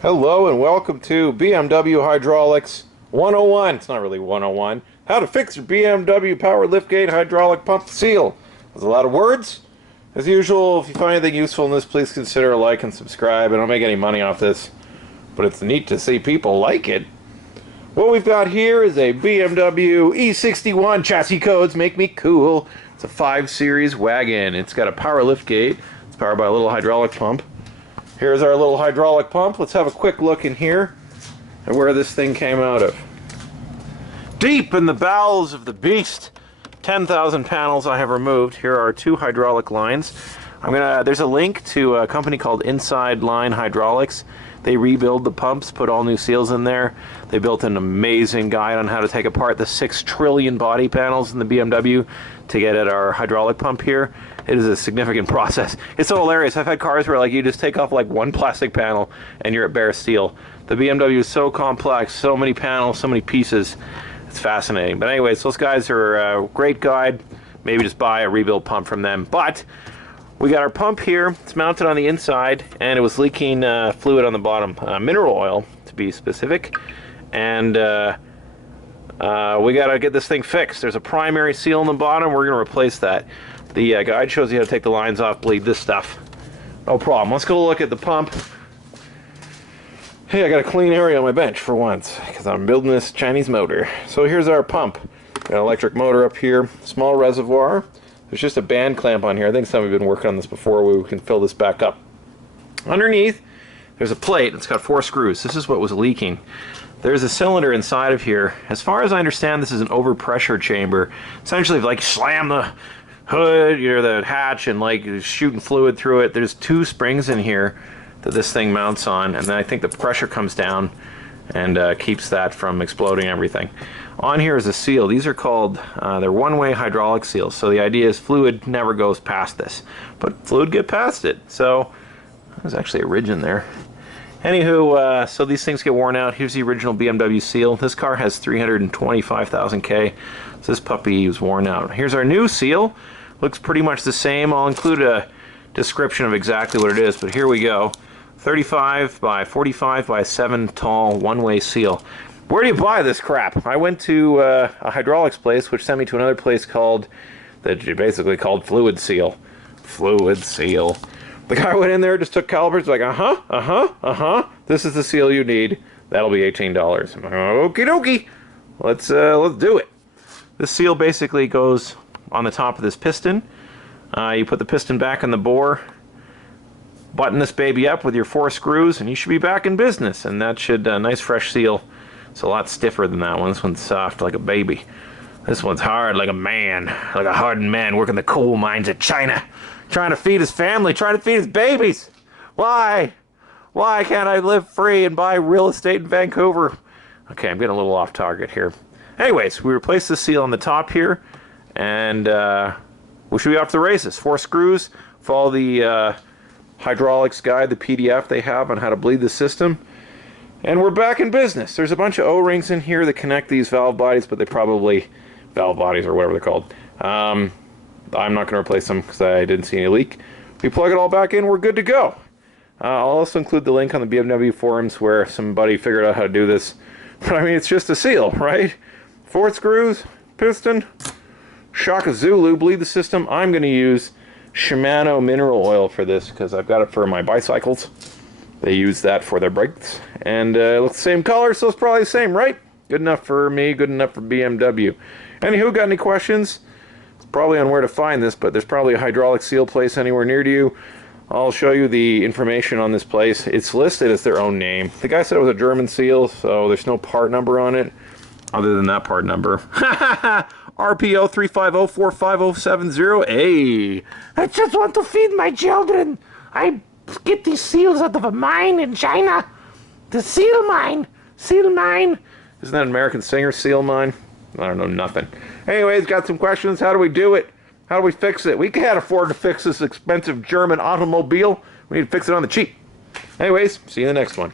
Hello and welcome to BMW Hydraulics 101. It's not really 101. How to fix your BMW power liftgate hydraulic pump seal. There's a lot of words. As usual, if you find anything useful in this, please consider a like and subscribe. I don't make any money off this, but it's neat to see people like it. What we've got here is a BMW E61. Chassis codes make me cool. It's a 5 Series wagon. It's got a power liftgate. It's powered by a little hydraulic pump. Here's our little hydraulic pump. Let's have a quick look in here at where this thing came out of. Deep in the bowels of the beast, 10,000 panels I have removed. Here are 2 hydraulic lines. There's a link to a company called Inside Line Hydraulics. They rebuild the pumps, put all new seals in there. They built an amazing guide on how to take apart the 6 trillion body panels in the BMW to get at our hydraulic pump here. It is a significant process. It's so hilarious. I've had cars where you just take off one plastic panel and you're at bare steel. The BMW is so complex, so many panels, so many pieces. It's fascinating. But anyways, those guys are a great guide. Maybe just buy a rebuild pump from them. But we got our pump here. It's mounted on the inside, and it was leaking fluid on the bottom, mineral oil to be specific. And we got to get this thing fixed. There's a primary seal on the bottom. We're going to replace that. The guide shows you how to take the lines off, bleed this stuff. No problem. Let's go look at the pump. Hey, I got a clean area on my bench for once, because I'm building this Chinese motor. So here's our pump. Got an electric motor up here, small reservoir. There's just a band clamp on here. I think some of you have been working on this before. We can fill this back up. Underneath, there's a plate. It's got 4 screws. This is what was leaking. There's a cylinder inside of here. As far as I understand, this is an overpressure chamber. Essentially, if you slam the hood, the hatch, and shooting fluid through it, there's 2 springs in here that this thing mounts on, and then I think the pressure comes down and keeps that from exploding everything. On here is a seal. These are called, they're one-way hydraulic seals. So the idea is fluid never goes past this, but fluid get past it. So there's actually a ridge in there. Anywho, so these things get worn out. Here's the original BMW seal. This car has 325,000 K. So this puppy was worn out. Here's our new seal. Looks pretty much the same. I'll include a description of exactly what it is, but here we go. 35 by 45 by 7 tall one-way seal. Where do you buy this crap? I went to a hydraulics place, which sent me to another place basically called Fluid Seal. Fluid Seal. The guy went in there, just took calipers, this is the seal you need. That'll be $18. I'm like, okie dokie. Let's do it. This seal basically goes on the top of this piston. You put the piston back in the bore, button this baby up with your 4 screws, and you should be back in business. And that should, nice fresh seal. It's a lot stiffer than that one. This one's soft like a baby. This one's hard like a man, like a hardened man working the coal mines of China, trying to feed his family, trying to feed his babies. Why? Why can't I live free and buy real estate in Vancouver? Okay, I'm getting a little off target here. Anyways, we replaced the seal on the top here, and we should be off to the races. 4 screws. Follow the hydraulics guide, the PDF they have on how to bleed the system. And we're back in business. There's a bunch of O-rings in here that connect these valve bodies, but they probably, valve bodies or whatever they're called. I'm not going to replace them because I didn't see any leak. We plug it all back in, we're good to go. I'll also include the link on the BMW forums where somebody figured out how to do this. But I mean, it's just a seal, right? 4 screws, piston, shock a Zulu, bleed the system. I'm going to use Shimano mineral oil for this because I've got it for my bicycles. They use that for their brakes. And it looks the same color, so it's probably the same, right? Good enough for me, good enough for BMW. Anywho, got any questions? It's probably on where to find this, but there's probably a hydraulic seal place anywhere near to you. I'll show you the information on this place. It's listed as their own name. The guy said it was a German seal, so there's no part number on it, other than that part number. RPO 350-45070. Hey, I just want to feed my children. I get these seals out of a mine in China. The seal mine. Seal mine. Isn't that an American singer, Seal Mine? I don't know nothing. Anyways, got some questions. How do we do it? How do we fix it? We can't afford to fix this expensive German automobile. We need to fix it on the cheap. Anyways, see you in the next one.